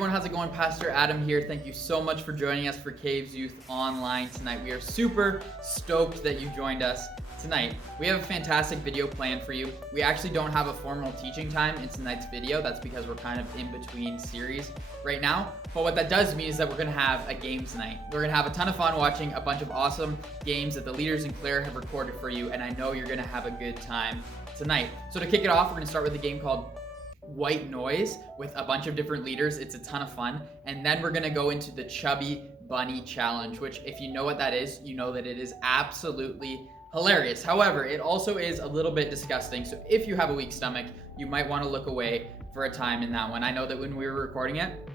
everyone, how's it going? Pastor Adam here. Thank you so much for joining us for Caves Youth Online tonight. We are super stoked that you joined us tonight. We have a fantastic video planned for you. We actually don't have a formal teaching time in tonight's video. That's because we're kind of in between series right now. But what that does mean is that we're gonna have a game tonight. We're gonna have a ton of fun watching a bunch of awesome games that the leaders in Clare have recorded for you, and I know you're gonna have a good time tonight. So to kick it off, we're gonna start with a game called White Noise with a bunch of different leaders. It's a ton of fun. And then we're gonna go into the Chubby Bunny Challenge, which if you know what that is, you know that it is absolutely hilarious. However, it also is a little bit disgusting. So if you have a weak stomach, you might wanna look away for a time in that one. I know that when we were recording it,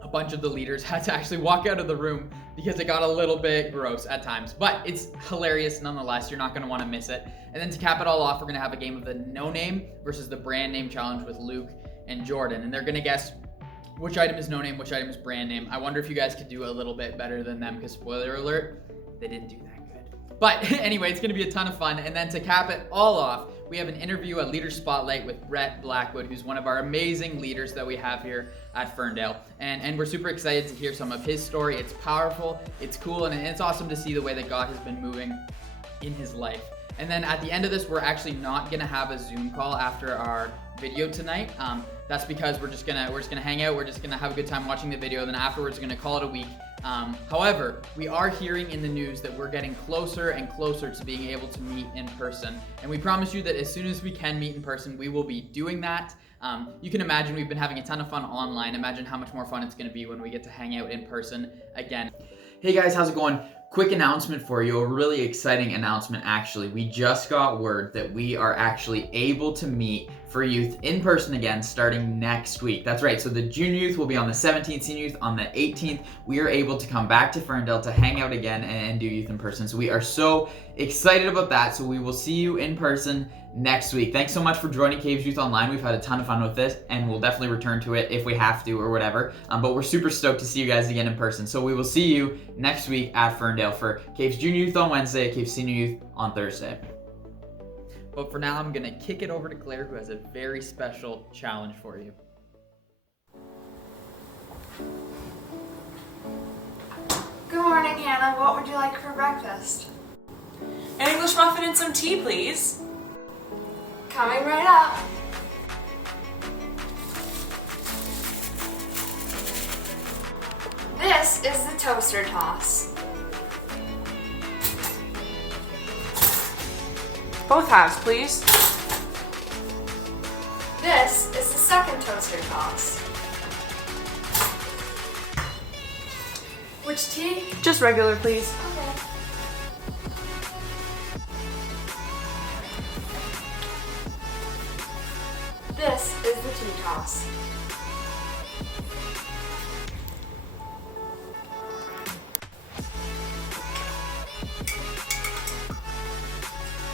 a bunch of the leaders had to actually walk out of the room because it got a little bit gross at times, but it's hilarious nonetheless. You're not gonna wanna miss it. And then to cap it all off, we're gonna have a game of the no name versus the brand name challenge with Luke and Jordan. And they're gonna guess which item is no name, which item is brand name. I wonder if you guys could do a little bit better than them, because spoiler alert, they didn't do that good. But anyway, it's gonna be a ton of fun. And then to cap it all off, we have an interview, a leader spotlight with Brett Blackwood, who's one of our amazing leaders that we have here at Ferndale. And we're super excited to hear some of his story. It's powerful, it's cool, and it's awesome to see the way that God has been moving in his life. And then at the end of this, we're actually not gonna have a Zoom call after our video tonight. That's because we're just gonna hang out, we're just gonna have a good time watching the video, then afterwards we're gonna call it a week. However, we are hearing in the news that we're getting closer and closer to being able to meet in person. And we promise you that as soon as we can meet in person, we will be doing that. You can imagine we've been having a ton of fun online. Imagine how much more fun it's gonna be when we get to hang out in person again. Hey guys, how's it going? Quick announcement for you, a really exciting announcement actually. We just got word that we are actually able to meet for youth in person again starting next week. That's right, so the junior youth will be on the 17th, senior youth on the 18th. We are able to come back to Ferndale to hang out again and do youth in person. So we are so excited about that. So we will see you in person next week. Thanks so much for joining Caves Youth Online. We've had a ton of fun with this, and we'll definitely return to it if we have to or whatever. But we're super stoked to see you guys again in person. So we will see you next week at Ferndale for Caves Junior Youth on Wednesday, Caves Senior Youth on Thursday. But for now, I'm gonna kick it over to Claire, who has a very special challenge for you. Good morning, Hannah. What would you like for breakfast? An English muffin and some tea, please. Coming right up. This is the toaster toss. Both halves, please. This is the second toaster toss. Which tea? Just regular, please. Okay. This is the tea toss.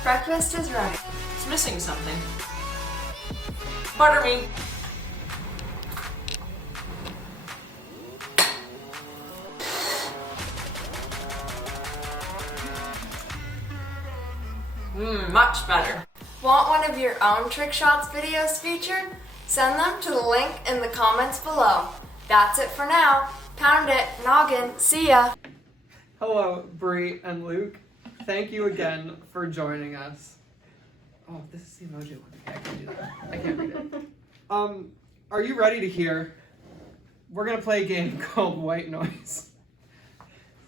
Breakfast is ready. It's missing something. Butter me. Much better. Want one of your own Trick Shots videos featured? Send them to the link in the comments below. That's it for now. Pound it, noggin, see ya. Hello, Bree and Luke. Thank you again for joining us. Oh, this is the emoji one. Okay, I can't do that. I can't read it. Are you ready to hear? We're gonna play a game called White Noise.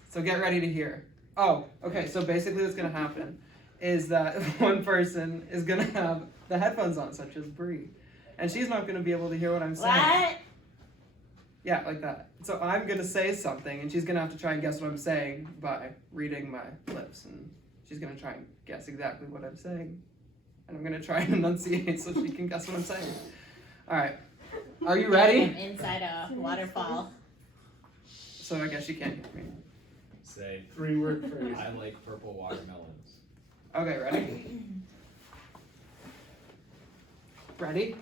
So get ready to hear. Oh, okay, so basically what's gonna happen is that one person is gonna have the headphones on, such as Bree, and she's not gonna be able to hear what I'm saying. What? Yeah, like that. So I'm gonna say something, and she's gonna have to try and guess what I'm saying by reading my lips, and she's gonna try and guess exactly what I'm saying, and I'm gonna try and enunciate so she can guess what I'm saying. All right, are you I'm ready? inside a waterfall. So I guess she can't hear me. Say, 3-word phrase. I like purple watermelons. Okay, ready? Ready?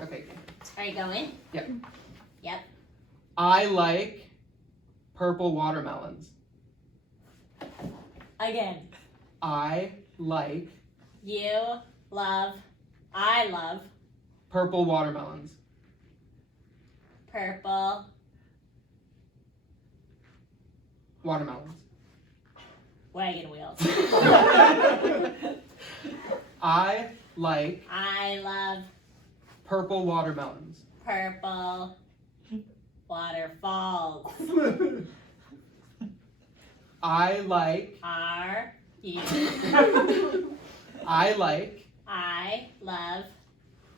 Okay. Are you going? Yep. Yep. I like purple watermelons. Again. I like You love, I love purple watermelons. purple Watermelons. Wagon wheels. I like I love purple watermelons. purple waterfalls. I like Are you? I like I love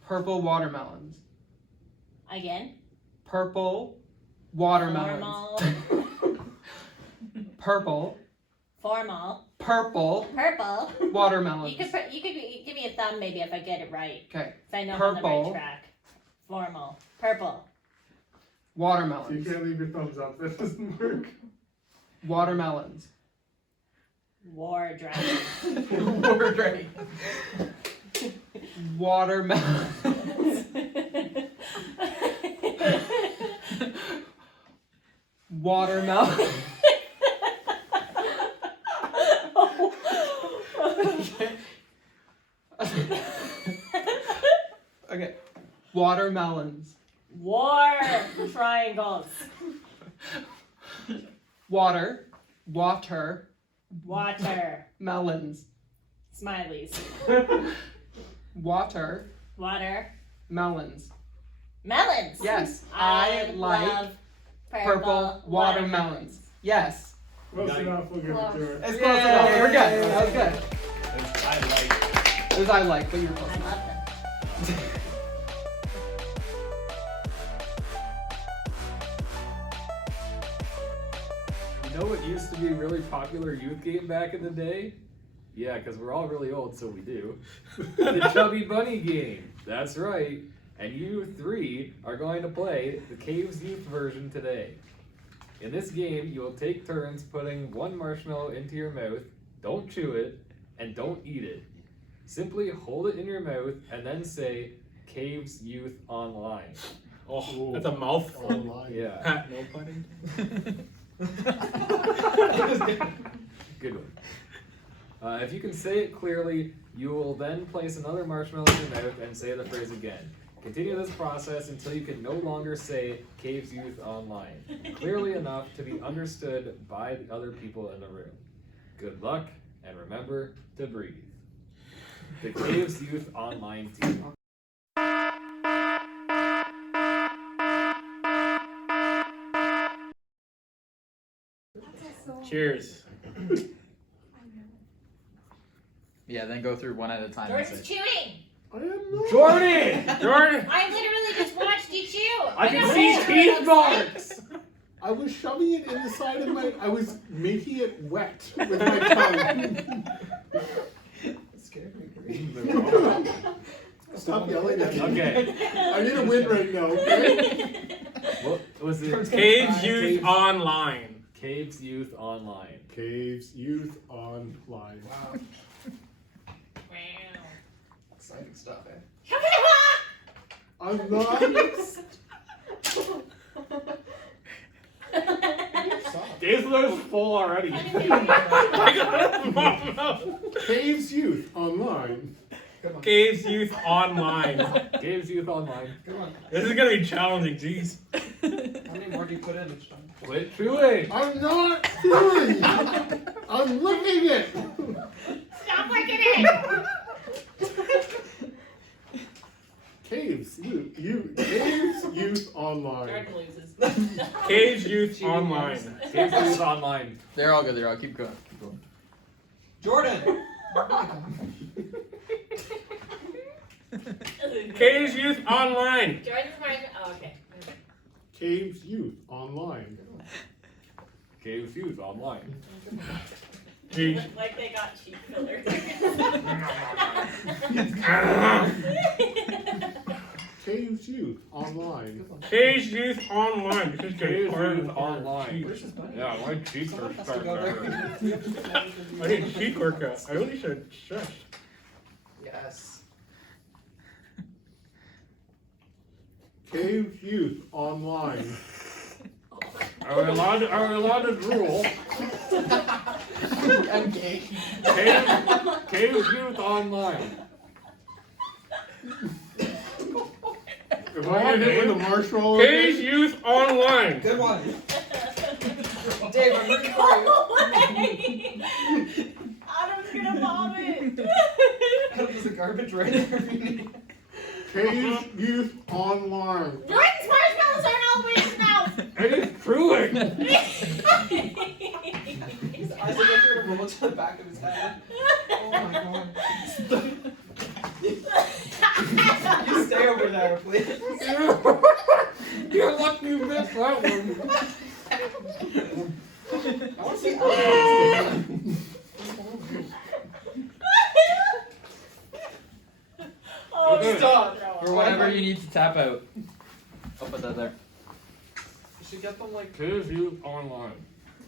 purple watermelons. again. Purple watermelons. Formal. Purple Purple. watermelons. You could give me a thumb maybe if I get it right. Okay. So I know I'm on the Purple. right track. Formal. Purple. You Watermelons. can't leave your thumbs up. That doesn't work. Watermelons. War dragon. War dragon. Watermelon. Watermelon. Okay. Watermelons. War triangles. Water. Water. Melons. Smileys. Water. Water. Melons. Melons. Yes. I like love purple watermelons. Yes. Close enough. We'll give it to her. It's close enough. We're good. That was good. I like. It was I like, but you were close I enough. love them. You know what used to be a really popular youth game back in the day? Yeah, because we're all really old, so we do. The Chubby Bunny game. That's right. And you three are going to play the Caves Youth version today. In this game, you will take turns putting one marshmallow into your mouth, don't chew it, and don't eat it. Simply hold it in your mouth and then say, Caves Youth Online. Oh, that's a mouthful. Online. Yeah. No pun intended. Good one. If you can say it clearly, you will then place another marshmallow in your mouth and say the phrase again. Continue this process until you can no longer say Caves Youth Online clearly enough to be understood by the other people in the room. Good luck, and remember to breathe. The Caves Youth Online team. Cheers. Yeah, then go through one at a time. and Jordan's say- chewing. I am not. Jordan! Jordan! I literally just watched you chew. I can know see what teeth it looks like. marks! I was shoving it in the side of my. I was making it wet with my tongue. Stop yelling at me. Okay. I need a win right now. Okay? What was it? Caves Youth Online. Caves Youth Online. Caves Youth Online. Wow. Wow. Exciting stuff, eh? I'm not. Dave's load's full already. I got a small mouth. Caves Youth Online. Good one. Caves Youth Online. Caves Youth Online. Good one. This is gonna be challenging, jeez. How many more do you put in each time? Quit chewing! I'm not doing. I'm licking it. Stop licking it. Caves Youth Online. Jordan loses. Caves Youth Online. Caves Youth Online. They're all good. They're all keep going. Keep going. Jordan! Caves Youth Online. Jordan's mark. Oh, okay. Caves Youth Online. Caves Youth Online. Jeez. Look like they got cheap filler. Caves Youth Online. Caves Youth Online. This is Caves getting Youth Online. Where's his money? Yeah, my cheeks are Someone has to starting go to there. hurt. I need a cheek workout. I really should shush. Yes. Caves Youth Online. Are we allowed to drool? I'm gay. Caves Youth Online. Am I gonna hit with a marshmallow? Caves Youth Online. Good one. Dave, I'm rooting for you. Away! Adam's gonna vomit. Adam was a garbage writer if you need. Caves Youth Online. Jordan's marshmallows aren't all the way in his mouth. It is truly. His eyes are going to roll to the back of his head. Oh my god. You stay over there, please. You're lucky you missed that one. I want to see Adam. Oh, Okay. Stop. Or whatever you need to tap out. I'll put that there. You should get them like. Caves Youth Online.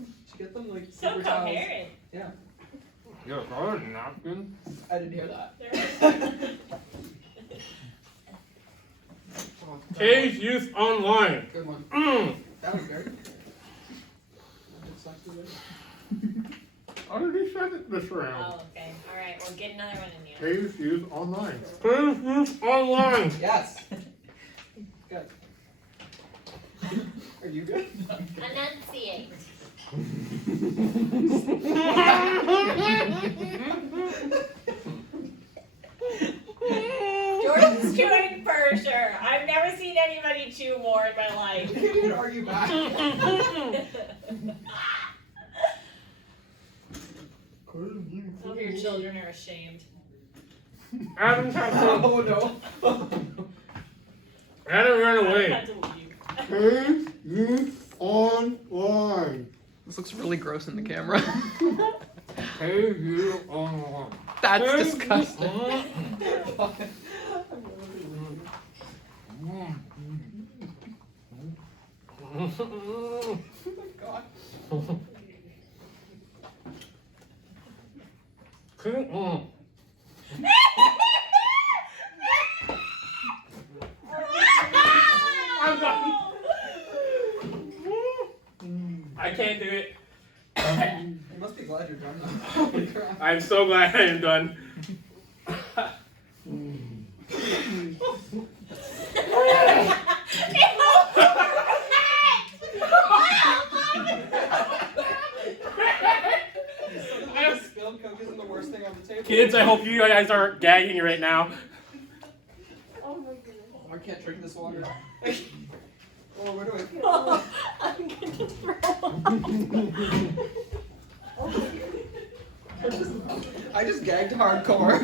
You should get them like so super towels. coherent. Yeah. Yes, I had a napkin. I didn't hear that. Oh, Caves Youth Online. good one. That was great. How did he set it this round? Oh, okay. Alright, we'll get another one in here. Caves Youth Online. Caves Youth Online. Yes. Good. Are you good? Enunciate. Jordan's chewing for sure. I've never seen anybody chew more in my life. You can't even argue back. Hope your children are ashamed. Adam tried to. Oh no. Adam ran I away. had to leave. Caves Youth Online. This looks really gross in the camera. Caves Youth Online. That's Caves disgusting. Youth Oh my god. I can't do it. You must be glad you're done now. Holy crap. I'm so glad I am done. Spilled Coke isn't the worst thing on the table. Kids, I hope you guys aren't gagging right now. Oh my goodness. Oh, I can't drink this water. Oh, where do I? I'm gonna throw I just gagged hardcore.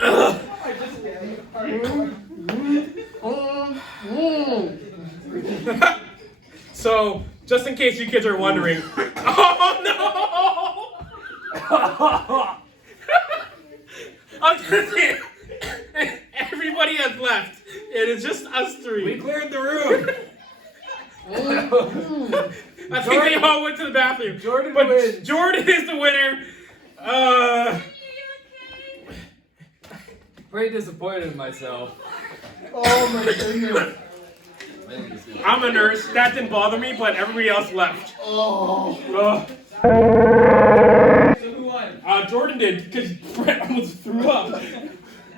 I just gagged hardcore. So, just in case you kids are wondering. Oh no! I'm just saying, everybody has left. It is just us three. We cleared the room. I think they all went to the bathroom. Jordan But wins. Jordan is the winner. Very disappointed in myself. Oh my goodness. I'm a nurse. That didn't bother me, but everybody else left. Oh. So who won? Jordan did, because Brett almost threw up.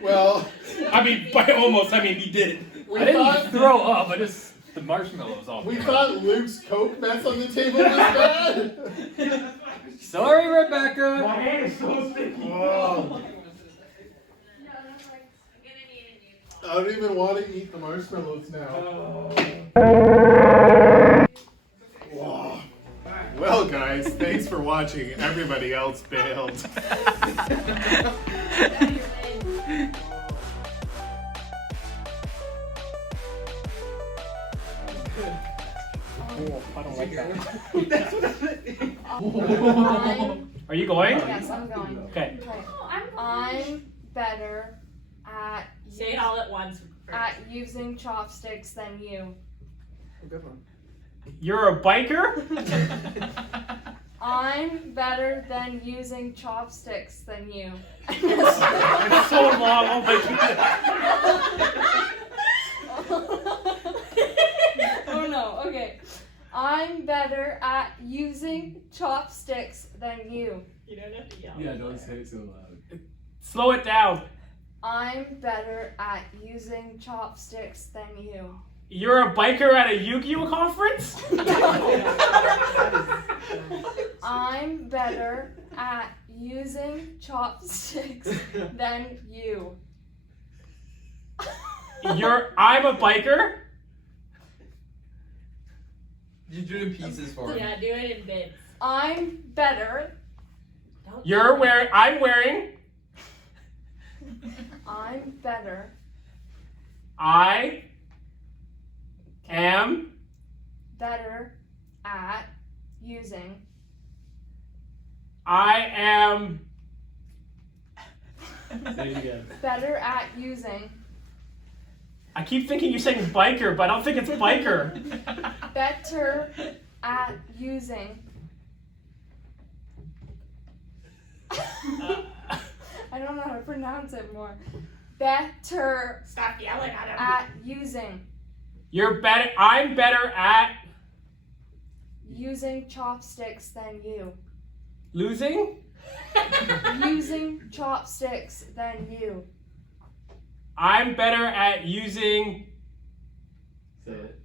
Well, I mean, by almost, I mean he did. we I didn't thought throw up. I just the marshmallows all. we thought Luke's Coke mess on the table was bad. Sorry, Rebecca. My hand is so sticky. Oh. I don't even want to eat the marshmallows now. Wow. Well, guys, thanks for watching. Everybody else bailed. I don't like that. Are you going? Yes, I'm going. Okay. I'm better at Say it all at once. using chopsticks than you. Good one. You're a biker? I'm better than using chopsticks than you. It's so long. Oh my Oh no, okay. I'm better at using chopsticks than you. You don't have to yell. Yeah, don't say it so loud. Slow it down. I'm better at using chopsticks than you. You're a biker at a Yu-Gi-Oh conference? That is I'm better at using chopsticks than you. I'm a biker. You do it in pieces for me. Yeah, do it in bits. I'm better. I'm wearing. I'm better. I am Better at using. I am. Say it again. Better at using. I keep thinking you're saying biker, but I don't think it's biker. Better at using. I don't know how to pronounce it more. Better Stop yelling at him. at using. I'm better at Using chopsticks than you. losing. Using chopsticks than you. I'm better at using Say it.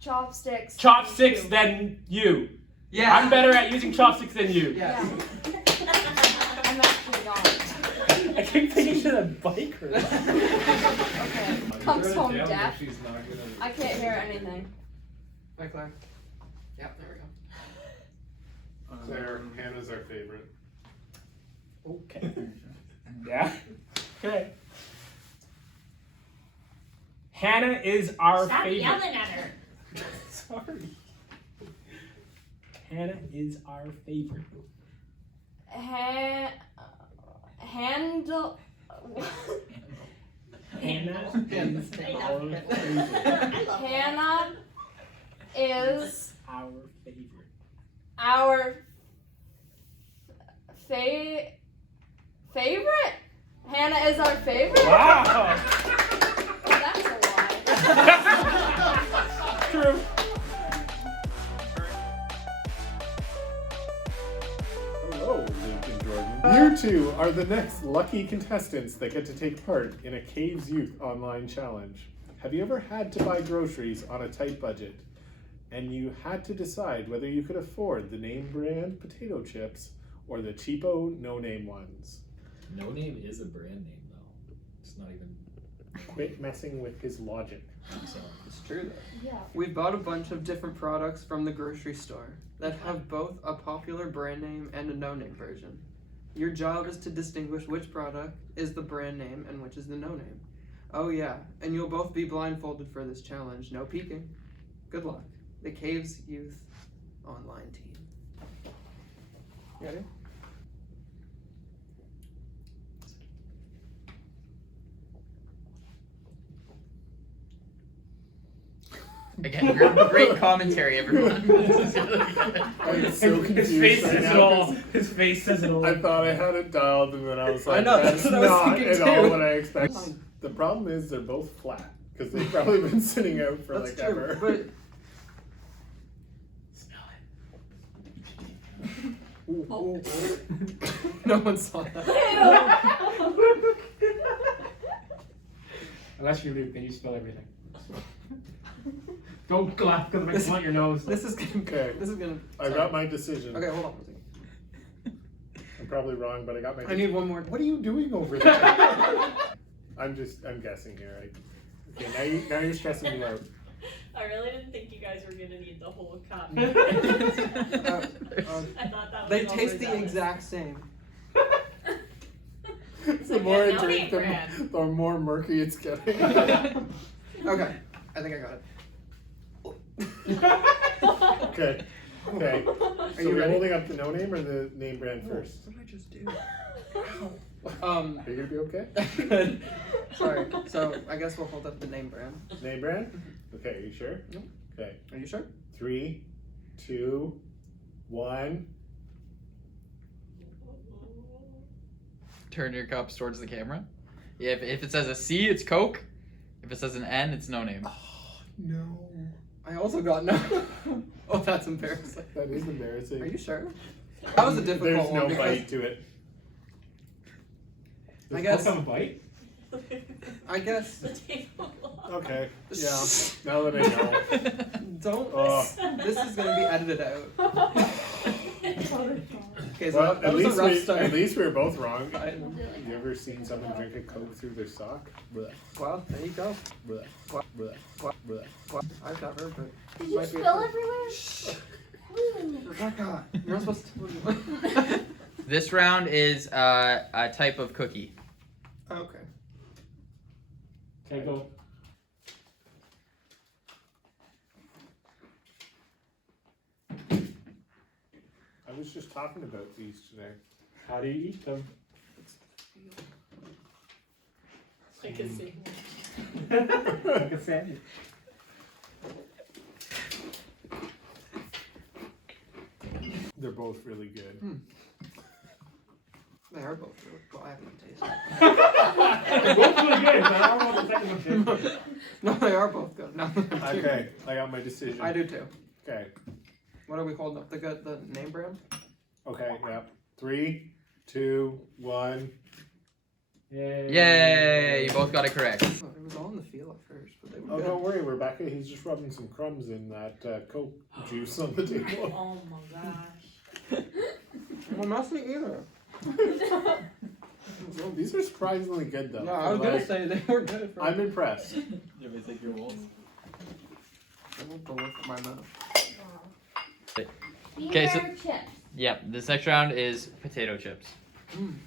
Chopsticks. chopsticks than than you. Yeah. I'm better at using chopsticks than you. you. Yeah. I'm actually not. I keep thinking you're a biker. Okay. Comes Write it home down, deaf. but she's not gonna. I can't hear anything. Hi, Claire. Yep, there we go. Claire, Hannah's our favorite. Okay. Yeah. Okay. Hannah is our Stop favorite. yelling at her. Sorry. Hannah is our favorite. Handle. Hannah is I our love favorite. I love Hannah is Our favorite. our favorite? Hannah is our favorite? Wow. That's a lie. True. Hello, Luke and Jordan. You two are the next lucky contestants that get to take part in a Caves Youth online challenge. Have you ever had to buy groceries on a tight budget and you had to decide whether you could afford the name brand potato chips or the cheapo no-name ones? No Name is a brand name though. It's not even. Quit messing with his logic. So. It's true though. Yeah. We bought a bunch of different products from the grocery store that have both a popular brand name and a no-name version. Your job is to distinguish which product is the brand name and which is the no-name. Oh yeah, and you'll both be blindfolded for this challenge. No peeking. Good luck. The Caves Youth online team. You ready? Again, great commentary, everyone. This is really good. I'm so confused His face right says it now all. 'cause His face says it all. I thought I had it dialed and then I was like, I know, that's that's what I was not thinking at all too. what I expected. The problem is they're both flat because they've probably been sitting out for That's like true, ever. but Ooh, ooh, ooh. no one saw that. Unless you Luke, then you spill everything. Don't laugh because I want your nose. This is gonna. Okay. This is gonna. I sorry. got my decision. Okay, hold on. 1 second. I'm probably wrong, but I got my I need one more. What are you doing over there? I'm guessing here. Okay, now you're stressing me out. I really didn't think you guys were gonna need the whole cup. Uh, I thought that was they taste the overzealous. exact same. The like more a I no-name drink, brand. the more murky it's getting. Okay, I think I got it. Okay. Okay. Are So you we're ready? holding up the no name or the name brand first? What did I just do? Are you gonna be okay? Good. Sorry. So I guess we'll hold up the name brand. Name brand? Okay, are you sure? Yep. Okay. Are you sure? 3, 2, 1. Turn your cups towards the camera. Yeah, if it says a C, it's Coke. If it says an N, it's no name. No. I also got no. Oh, that's embarrassing. That is embarrassing. Are you sure? That was a difficult There's one. no because bite to it. I guess. Have a bite? I guess. Okay. Yeah. Now that I know. Don't. Oh. This is gonna be edited out. Okay, so Well, that at was a least rough start. at least we were both wrong. I- You ever seen someone drink a Coke through their sock? Blech, Well, there you go. blech, blech, blech. I've never, but Did you might be a spill first. everywhere? Rebecca, you're not supposed to. This round is a type of cookie. Okay. Okay, go. I was just talking about these today. How do you eat them? I can see. Like a sandwich. They're both really good. They are both good. Well, I haven't tasted. They're both really good, but I don't know what the second one is. No, they are both good. No, Okay, I got my decision. I do too. Okay, What are we holding up? The name brand? okay, yep. 3, 2, 1. Yay. Yay! You both got it correct. Oh, it was all in the feel at first, but they were Oh, good. don't worry, Rebecca. He's just rubbing some crumbs in that Coke juice on the table. Oh my gosh. Well, nothing either. Well, these are surprisingly good, though. No, I was gonna Like, say they were good. For I'm impressed. I won't go with my mouth. Okay, so- Beer chips. Yep. This next round is potato chips. I'm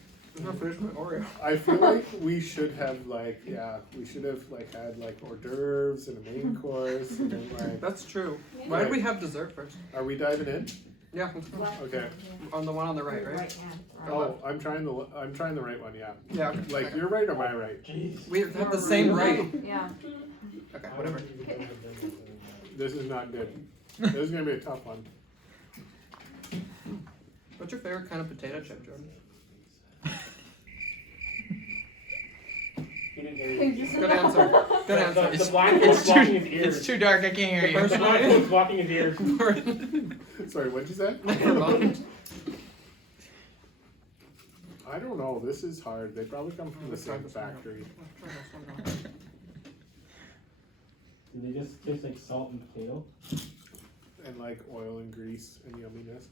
gonna finish my Oreo. I feel like we should have we should have had like hors d'oeuvres and a main course, and then like, That's true. Why did we have dessert first? are we diving in? Yeah, let's go. Okay. On the one on the right, right? Oh, I'm trying the right one. Yeah. Yeah. Okay. Like you're right or my right? We have the same right. Yeah. Okay, whatever. This is not good. This is gonna be a tough one. What's your favorite kind of potato chip, Jordan? He didn't hear you. Good answer. Good answer. The blindfold's blocking his ears. It's too dark. I can't hear The you. first The blindfold's blocking his ears. Sorry, what'd you say? Never mind. I don't know. This is hard. They probably come from the Let's try same this one out. factory. Let's try this one out. Do they just taste like salt and potato? And like oil and grease and yumminess.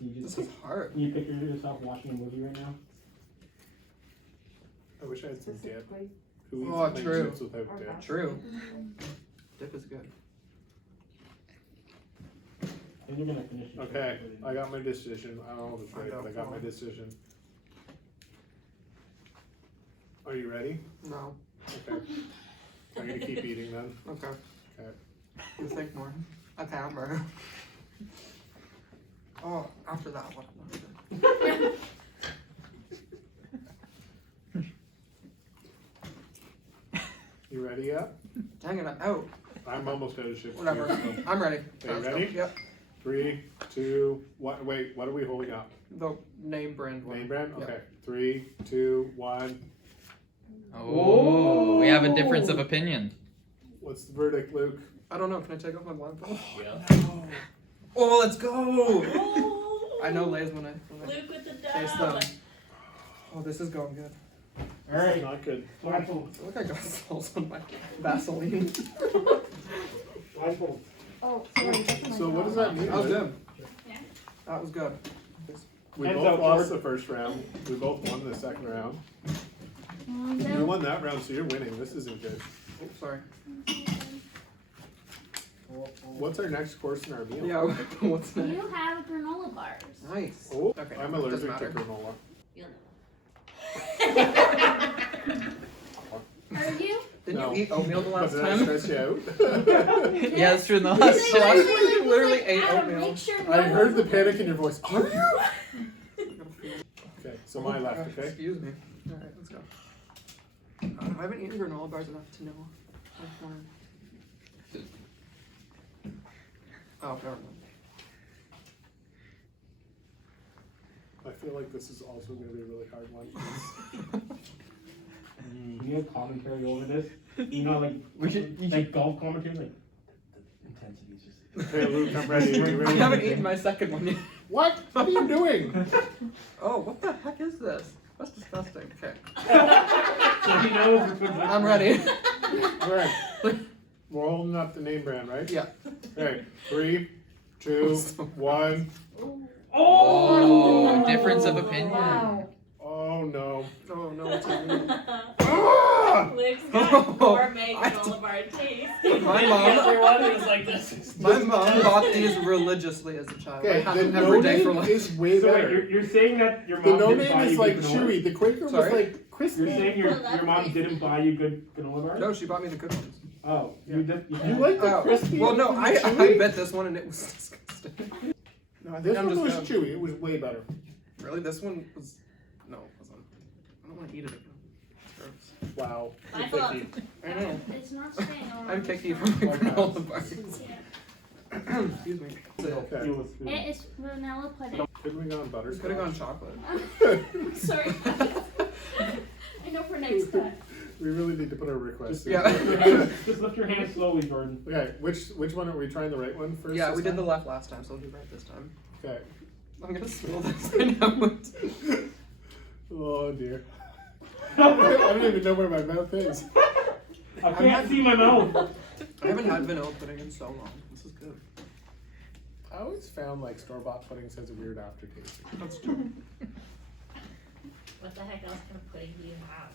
This is hard. Can you picture yourself watching a movie right now? I wish I had some dip. Who eats Oh, plain true. chips without dip? True. Dip is good. I think you're gonna finish it. Okay, I got my decision. I don't know if it's right, but I got my Fine. decision. Are you ready? No. Okay. I'm gonna keep eating then. Okay. Okay. You think more. Okay, I'm ready. Oh, after that one. You ready yet? Dang it, I'm out. I'm almost out of chips. too, Whatever. so. I'm ready. Okay, Let's go. ready? Yep. 3, 2, 1. Wait, what are we holding up? The name brand one. Name brand? Yep. Okay. 3, 2, 1. Oh, we have a difference of opinion. What's the verdict, Luke? I don't know. Can I take off my blindfold? Yeah. Oh, let's go! Oh, I know Lay's when I Luke with the taste dub. them. Oh, this is going good. Alright. Not good. Blindfold. I feel like I got salt on my Vaseline. Blindfold. Oh, sorry. So what does that mean? That was Luke? good. Yeah. That was good. We Hands both up, lost George. the first round. We both won the second round. Oh, You no. won that round, so you're winning. This isn't good. Oh, sorry. What's our next course in our meal? Yeah, what's next? You have granola bars. Nice. Oh, Okay, I'm doesn't allergic to matter. granola. You'll know. Are you? Didn't No. you eat oatmeal the But last did I time? stress you out? Yeah, that's true. In the Did last they So I show. really literally like, ate Adam, oatmeal. make sure I no heard the one- panic in your voice. Are you? Okay, so my left, okay? Excuse me. Alright, let's go. I haven't eaten granola bars enough to know which one. Oh, never mind. I feel like this is also going to be a really hard one. Can you have commentary over this? You know, like We should- you like golf commentary, like the intensity is just. Okay, Luke, I'm ready. Are you I ready? haven't eaten my second one yet. What? What are you doing? Oh, what the heck is this? That's disgusting. Okay. So he knows which one's which I'm one. ready. All right. We're holding up the name brand, right? Yeah. Okay, 3, 2, 1. Oh, difference of opinion. Wow. Oh no. Oh no, it's not me. Ah! Luke's got gourmet granola bar taste. My The mom, other one is like this. my mom bought these religiously as a child. I Okay, had the them no every day name for lunch. is way So wait, better. you're saying that your The mom no didn't buy name is you like good granola? chewy. The Quaker was Sorry? like crispy. You're saying your mom didn't buy you good granola bars? No, she bought me the good ones. Oh, Yeah. you just You like the Oh, crispy? well, no, and I chewy? bet this one and it was disgusting. No, I think This I'm one just was gonna- chewy. It was way better. Really, this one was. No, it wasn't. I don't want to eat it again. It's gross. Wow. My You're fault. picky. I know. It's not staying on. I'm picky for my granola bars. Yeah. Excuse me. Okay. deal with food. It is vanilla pudding. Could we gone butterscotch? Could have gone chocolate. Sorry. I know for next time. We really need to put our request in. Yeah. Just lift your hand slowly, Jordan. Okay, which one are we trying? The right one first? Yeah, this we did the time? left last time, so we'll do right this time. Okay. I'm gonna spill this. I know it. Oh dear. I don't even know where my mouth is. I can't see my mouth. I haven't had vanilla pudding in so long. This is good. I always found like store-bought puddings has a weird aftertaste. That's true. What the heck else kind of pudding do you have?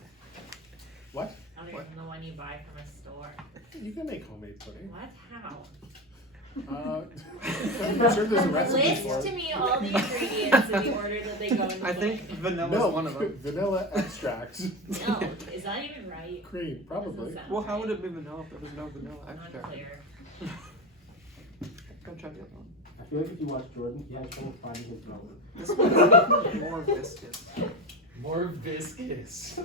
What? Other What? than the one you buy from a store. You can make homemade pudding. What? How? I'm sure there's a recipe for List it. to me all the ingredients in the order that they go in the I think pudding. vanilla's Milk, one of them. vanilla extract, No, is that even right? cream, probably. Doesn't sound Well, how right. would it be vanilla if there was no vanilla extra? Unclear. Go check it out. I feel like if you watch Jordan, he has trouble finding his mouth. This one is more viscous. More viscous.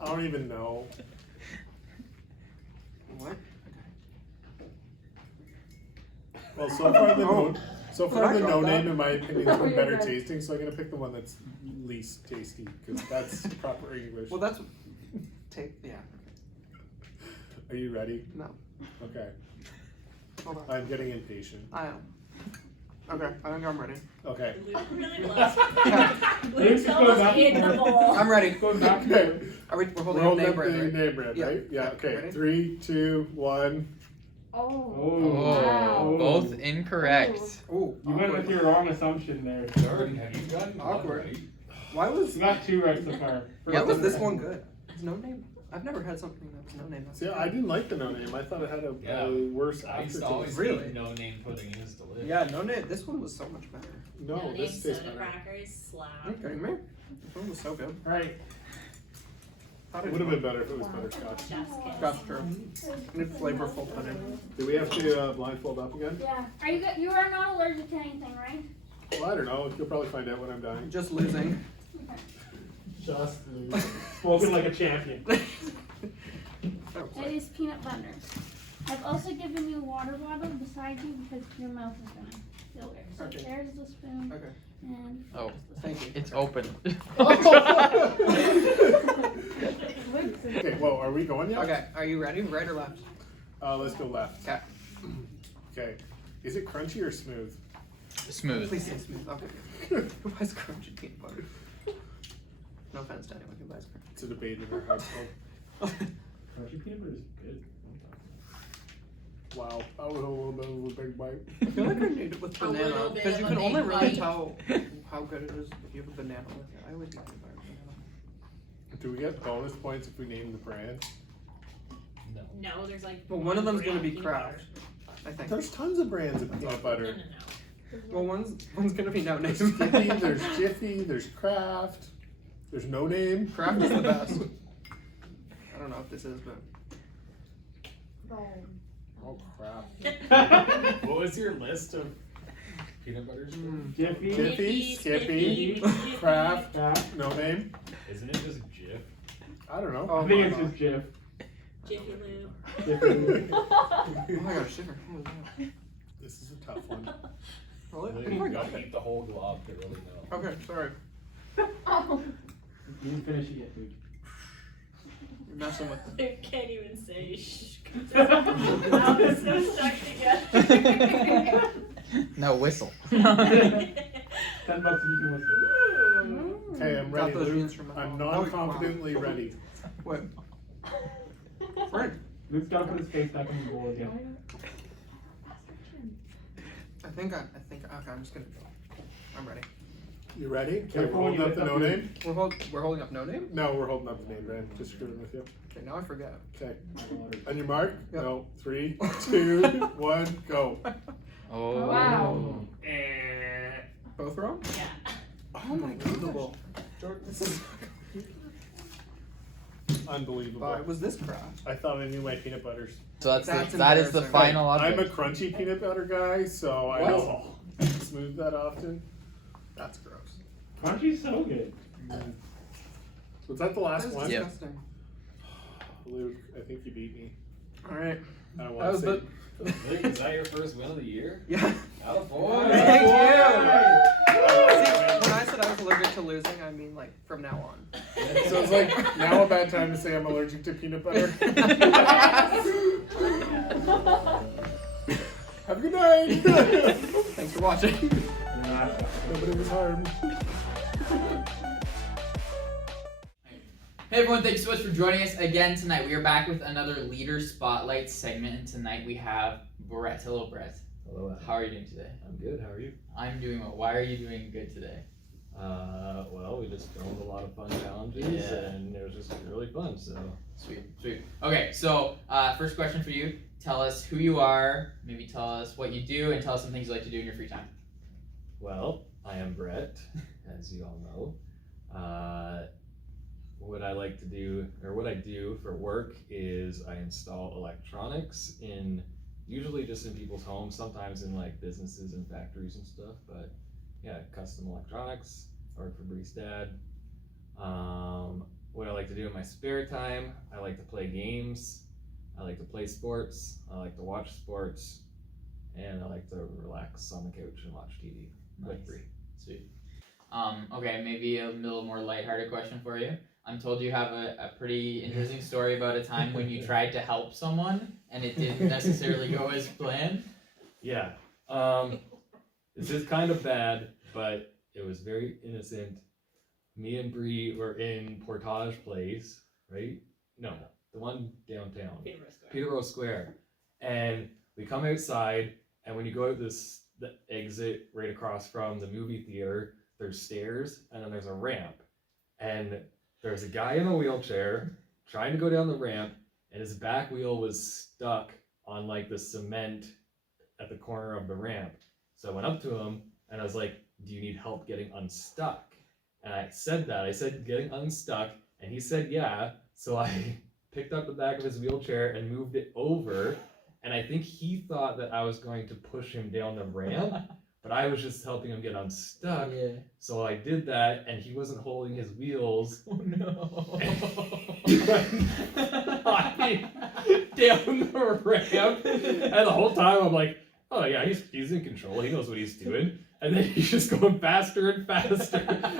I don't even know. What? Well, so far the Oh. so far the Did I no drop name that? in my opinion has been better tasting, so I'm gonna pick the one that's least tasty because that's proper English. Well, that's. Yeah. Are you ready? No. Okay. Hold on. I'm getting impatient. I am. Okay, I think I'm ready. Okay. Luke really loves Luke's Luke's going almost back. in the bowl. I'm ready. Going back Okay. to We're We're holding up holding name up the brand, right? name brand, Yeah. right? Yeah. Okay. Ready? 3, 2, 1. Oh. Oh, Wow. both incorrect. Ooh, You went with your wrong assumption there. Jordan, have you gotten Awkward. one right? Why was You got 2 right so far. why was this one good? It's no name. I've never had something that's no name. That's See, I didn't like the no name. I thought it had a Yeah. worse I used to always aftertaste. Really? think no name pudding is delicious. Yeah, no name. This one was so much better. No, No name this tastes soda better. crackers slap. Are you kidding me? This one was so good. Alright. Thought It would have been better if it was butterscotch. Chef's kiss. That's true. And it's flavorful pudding. Do we have to blindfold up again? Yeah. Are you you are not allergic to anything, right? Well, I don't know. You'll probably find out when I'm dying. Just losing. Just spoken like a champion. It is peanut butter. I've also given you a water bottle beside you because your mouth is gonna feel weird. So Okay. there's the spoon Okay. and Oh, Thank you. it's open. Okay, well, are we going yet? Okay, are you ready? Right or left? Let's go left. Okay. Okay. Is it crunchy or smooth? Smooth. Please say smooth. Okay. Who buys crunchy peanut butter? No offense to anyone who buys It's a debate in our household. crunchy. Crunchy peanut butter is good. Wow, that was a little bit of a big bite. I feel like I need it with A banana little bit because of you a can only big really bite. tell how good it is if you have a banana with it. I always eat peanut butter with banana. Do we get bonus points if we name the brand? No. No, there's like. Well, one of them's gonna brand be peanut Kraft, I think. There's tons of brands of peanut butter. butter. No. Well, one's gonna be no name. There's Skippy, there's Jiffy, there's Kraft, there's No Name. Kraft is the best. I don't know if this is, but Oh crap. What was your list of peanut butters? Jiffy. Jiffy, Skippy, Skippy, Kraft, Kraft. No Name. Isn't it just Jif? I don't know. Oh I think my it's just Jif. Jiffy Lube. Jiffy. oh my gosh, shiver. What was that? This is a tough one. Really? Really, Oh you my gotta god. eat the whole glob to really know. Okay, sorry. oh. You didn't finish it yet, dude. You're messing with me. I can't even say shh. Mouth is so stuck together. No, whistle. $10 if you can whistle. Okay, I'm Got ready, those Luke. jeans from my I'm mom. Oh, non-confidently ready. What? Right. Luke's gotta put his face back in the bowl again. I think, okay, I'm just gonna go. I'm ready. You ready? Okay, Careful we're when holding you up the lift no up your- name. We're holding up no name? No, we're holding up the name, Brad. Just screwing with you. Okay, now I forget. Okay. On your mark? Yep. No. 3, 2, 1, go. Oh. Wow. Both wrong? Yeah. Oh my god. Jordan, this is... Unbelievable. Why was this crash? I thought I knew my peanut butters. So that is the embarrassing. final I'm a object. crunchy peanut butter guy, so I don't smooth that often. That's gross. Crunchy's so good. Was that the last That's one? Yep. disgusting. Luke, I think you beat me. Alright. I don't That want was to say. Luke, is that your first win of the year? Yeah. Out of boy. Thank you! See, when I said I was allergic to losing, I mean like from now on. So it's like now a bad time to say I'm allergic to peanut butter. Have a good night. Thanks for watching. Nobody was harmed. Hey everyone, thank you so much for joining us again tonight. We are back with another Leader Spotlight segment, and tonight we have Brett. Hello, Brett. Hello. How are you doing today? I'm good. How are you? I'm doing well. Why are you doing good today? Well, we just filmed a lot of fun challenges, Yeah. and it was just really fun. So, Sweet, sweet. Okay, so first question for you. Tell us who you are, maybe tell us what you do, and tell us some things you like to do in your free time. well, I am Brett, as you all know. What I like to do, or what I do for work, is I install electronics in, usually just in people's homes, sometimes in like businesses and factories and stuff. But yeah, custom electronics. I work for Bree's dad. What I like to do in my spare time, I like to play games. I like to play sports. I like to watch sports, and I like to relax on the couch and watch TV with Bree. Sweet. Okay, maybe a little more lighthearted question for you. I'm told you have a pretty interesting story about a time when you tried to help someone and it didn't necessarily go as planned. Yeah. This is kind of bad, but it was very innocent. Me and Bree were in Portage Place, right? No, the one downtown. Peterborough Square. And we come outside, and when you go out the exit right across from the movie theater, there's stairs, and then there's a ramp. And there's a guy in a wheelchair trying to go down the ramp, and his back wheel was stuck on like the cement at the corner of the ramp. So I went up to him, and I was like, do you need help getting unstuck? And I said that. I said getting unstuck, and he said yeah. So I picked up the back of his wheelchair and moved it over, and I think he thought that I was going to push him down the ramp, but I was just helping him get unstuck. Yeah. So I did that, and he wasn't holding his wheels. Oh no. Down the ramp, and the whole time I'm like, oh yeah, he's in control. He knows what he's doing. And then he's just going faster and faster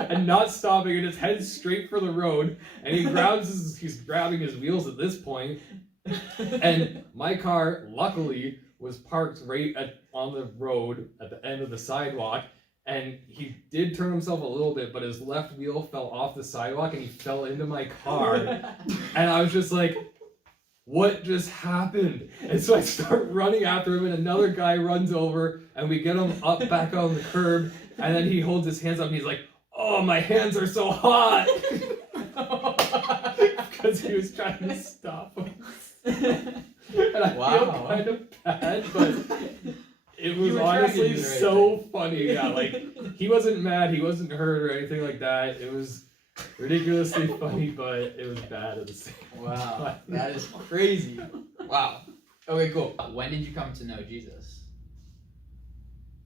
and not stopping, and his head's straight for the road. And he's grabbing his wheels at this point. And my car, luckily, was parked right on the road at the end of the sidewalk. And he did turn himself a little bit, but his left wheel fell off the sidewalk and he fell into my car. And I was just like, what just happened? And so I start running after him, and another guy runs over, and we get him up back on the curb, and then he holds his hands up, and he's like, oh, my hands are so hot! Because he was trying to stop us. And I feel kind of bad, but it was honestly so funny. Yeah, like, he wasn't mad, he wasn't hurt or anything like that. It was ridiculously funny, but it was bad at the same time. Wow, that is crazy. Wow. Okay, cool. When did you come to know Jesus?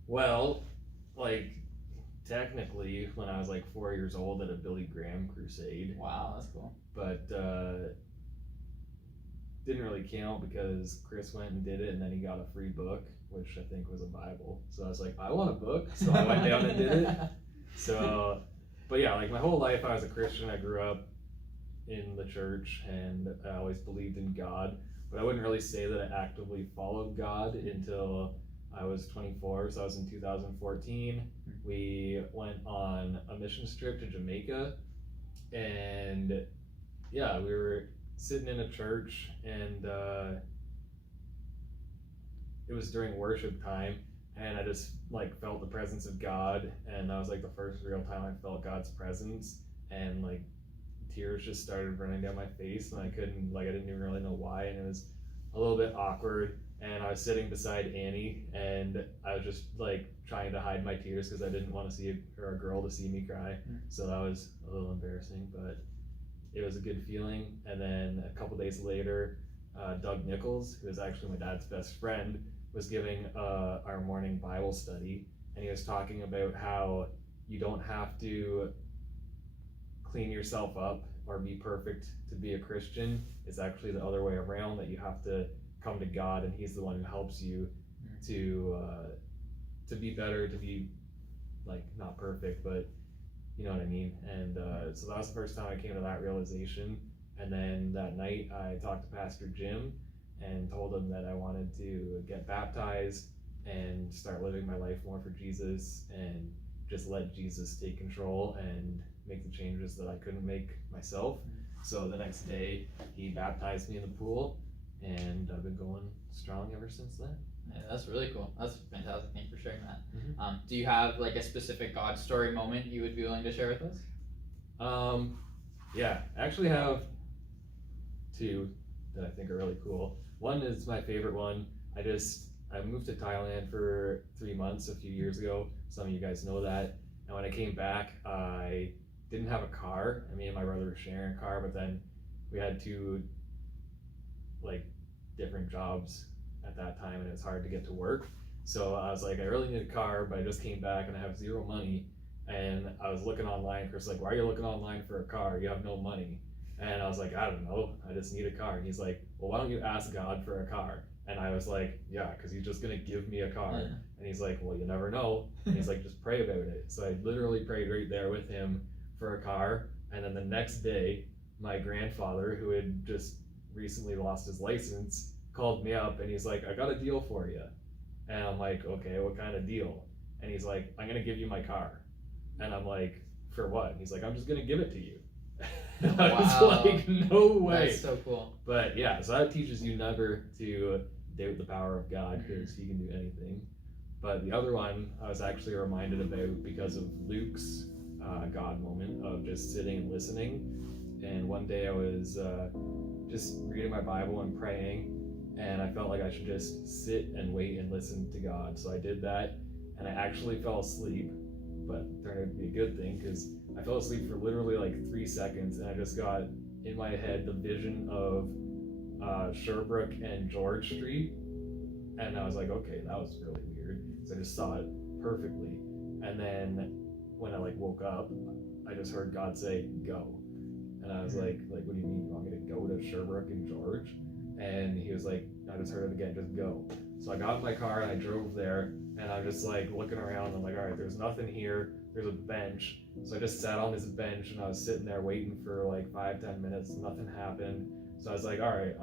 Well, like, technically, when I was like 4 years old at a Billy Graham crusade. Wow, that's cool. But didn't really count because Chris went and did it, and then he got a free book, which I think was a Bible. So I was like, I want a book. So I went down and did it. So, but yeah, like my whole life I was a Christian. I grew up in the church, and I always believed in God. But I wouldn't really say that I actively followed God until I was 24. So I was in 2014. We went on a mission trip to Jamaica, and yeah, we were sitting in a church, and it was during worship time, and I just like felt the presence of God, and that was like the first real time I felt God's presence, and like tears just started running down my face, and I didn't even really know why, and it was a little bit awkward. And I was sitting beside Annie, and I was just like trying to hide my tears because I didn't want to see a girl to see me cry. So that was a little embarrassing, but it was a good feeling. And then a couple days later, Doug Nichols, who is actually my dad's best friend, was giving our morning Bible study, and he was talking about how you don't have to clean yourself up or be perfect to be a Christian. It's actually the other way around, that you have to come to God, and He's the one who helps you to be better, to be like not perfect, but you know what I mean. And so that was the first time I came to that realization. And then that night I talked to Pastor Jim and told him that I wanted to get baptized and start living my life more for Jesus, and just let Jesus take control and make the changes that I couldn't make myself. So the next day he baptized me in the pool, and I've been going strong ever since then. Yeah, that's really cool. That's fantastic. Thank you for sharing that. Do you have like a specific God story moment you would be willing to share with us? Yeah, I actually have two that I think are really cool. One is my favorite one. I moved to Thailand for 3 months a few years ago. Some of you guys know that. And when I came back, I didn't have a car. Me and my brother were sharing a car, but then we had two like different jobs at that time, and it was hard to get to work. So I was like, I really need a car, but I just came back and I have zero money. And I was looking online. Chris was like, why are you looking online for a car? You have no money. And I was like, I don't know, I just need a car. And he's like, well, why don't you ask God for a car? And I was like, yeah, because he's just gonna give me a car. And he's like, well, you never know. And he's like, just pray about it. So I literally prayed right there with him for a car. And then the next day, my grandfather, who had just recently lost his license, called me up, and he's like, I got a deal for you. And I'm like, okay, what kind of deal? And he's like, I'm gonna give you my car. And I'm like, for what? And he's like, I'm just gonna give it to you. And I was like, no way. That's so cool. But yeah, so that teaches you never to doubt the power of God, because He can do anything. But the other one I was actually reminded about because of Luke's God moment of just sitting and listening. And one day I was just reading my Bible and praying, and I felt like I should just sit and wait and listen to God. So I did that, and I actually fell asleep, but it turned out to be a good thing, because I fell asleep for literally like 3 seconds, and I just got in my head the vision of Sherbrooke and George Street, and I was like, okay, that was really weird. So I just saw it perfectly. And then when I like woke up, I just heard God say, go. And I was like, what do you mean? You want me to go to Sherbrooke and George? And he was like, I just heard it again, just go. So I got in my car and I drove there, and I'm just like looking around. I'm like, all right, there's nothing here. There's a bench. So I just sat on this bench, and I was sitting there waiting for like 5-10 minutes. Nothing happened. So I was like, all right,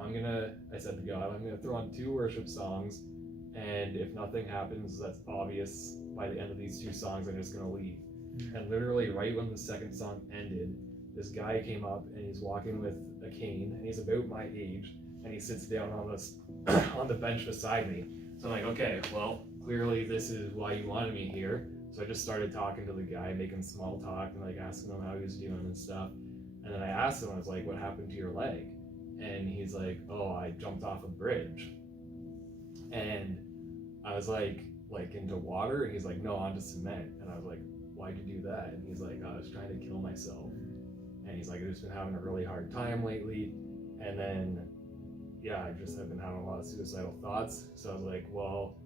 I said to God, I'm gonna throw on 2 worship songs, and if nothing happens, that's obvious, by the end of these 2 songs, I'm just gonna leave. And literally right when the second song ended, this guy came up, and he's walking with a cane, and he's about my age, and he sits down on this on the bench beside me. So I'm like, okay, well, clearly this is why you wanted me here. So I just started talking to the guy, making small talk, and like asking him how he was doing and stuff. And then I asked him, I was like, what happened to your leg? And he's like, oh, I jumped off a bridge. And I was like into water? And he's like, no, onto cement. And I was like, why'd you do that? And he's like, I was trying to kill myself. And he's like, I've just been having a really hard time lately. And then, yeah, I just have been having a lot of suicidal thoughts. So I was like, well,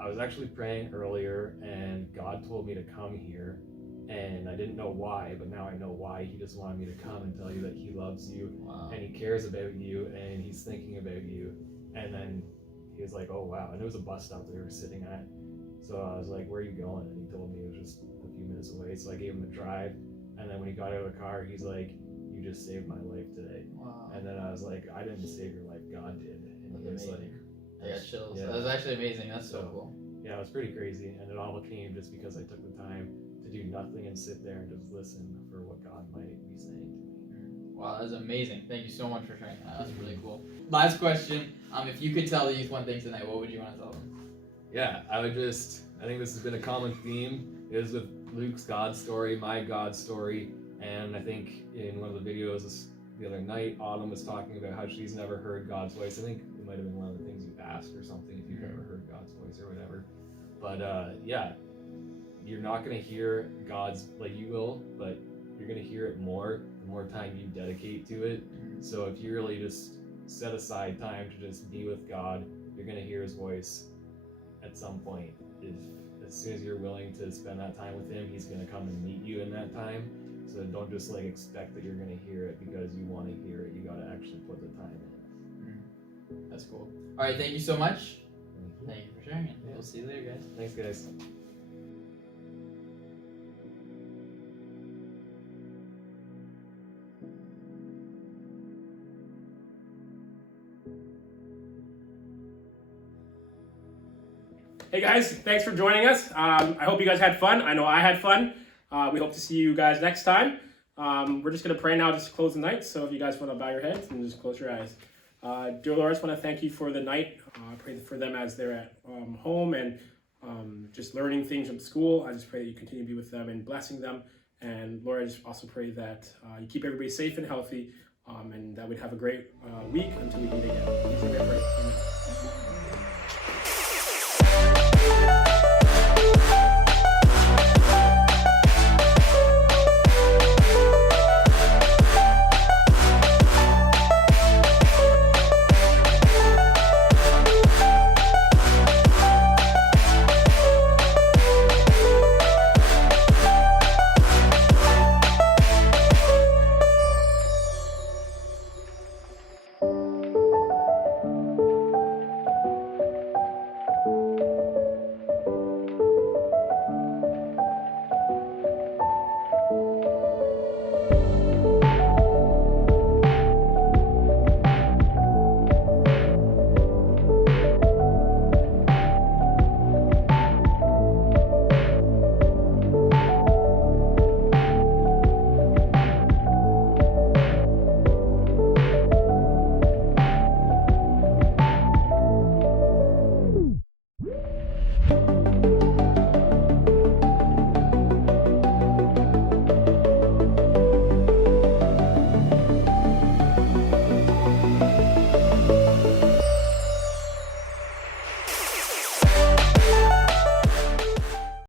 I was actually praying earlier, and God told me to come here, and I didn't know why, but now I know why. He just wanted me to come and tell you that He loves you, and He cares about you, and He's thinking about you. And then he was like, oh wow, and it was a bus stop we were sitting at. So I was like, where are you going? And he told me it was just a few minutes away. So I gave him a drive, and then when he got out of the car, he's like, you just saved my life today. Wow. And then I was like, I didn't save your life, God did. And he was like, I got chills. Yeah. That was actually amazing. That's so cool. Yeah, it was pretty crazy, and it all came just because I took the time to do nothing and sit there and just listen for what God might be saying to me. Wow, that's amazing. Thank you so much for sharing that. That's really cool. Last question. If you could tell the youth one thing tonight, what would you want to tell them? Yeah, I think this has been a common theme, is with Luke's God story, my God story, and I think in one of the videos the other night, Autumn was talking about how she's never heard God's voice. I think it might have been one of the things you asked or something, if you've ever heard God's voice or whatever. But yeah, you're not going to hear God's, like you will, but you're going to hear it more the more time you dedicate to it. So if you really just set aside time to just be with God, you're going to hear his voice at some point. As soon as you're willing to spend that time with him, he's going to come and meet you in that time. So don't just like expect that you're going to hear it because you want to hear it. You got to actually put the time in. That's cool. All right, thank you so much. Thank you for sharing it. We'll see you later, guys. Thanks, guys. Hey guys, thanks for joining us. I hope you guys had fun. I know I had fun. We hope to see you guys next time. We're just going to pray now just to close the night. So if you guys want to bow your heads and just close your eyes. Dear Lord, I just want to thank you for the night. I pray for them as they're at home and just learning things from school. I just pray that you continue to be with them and blessing them. And Lord, I just also pray that you keep everybody safe and healthy and that we'd have a great week until we meet again.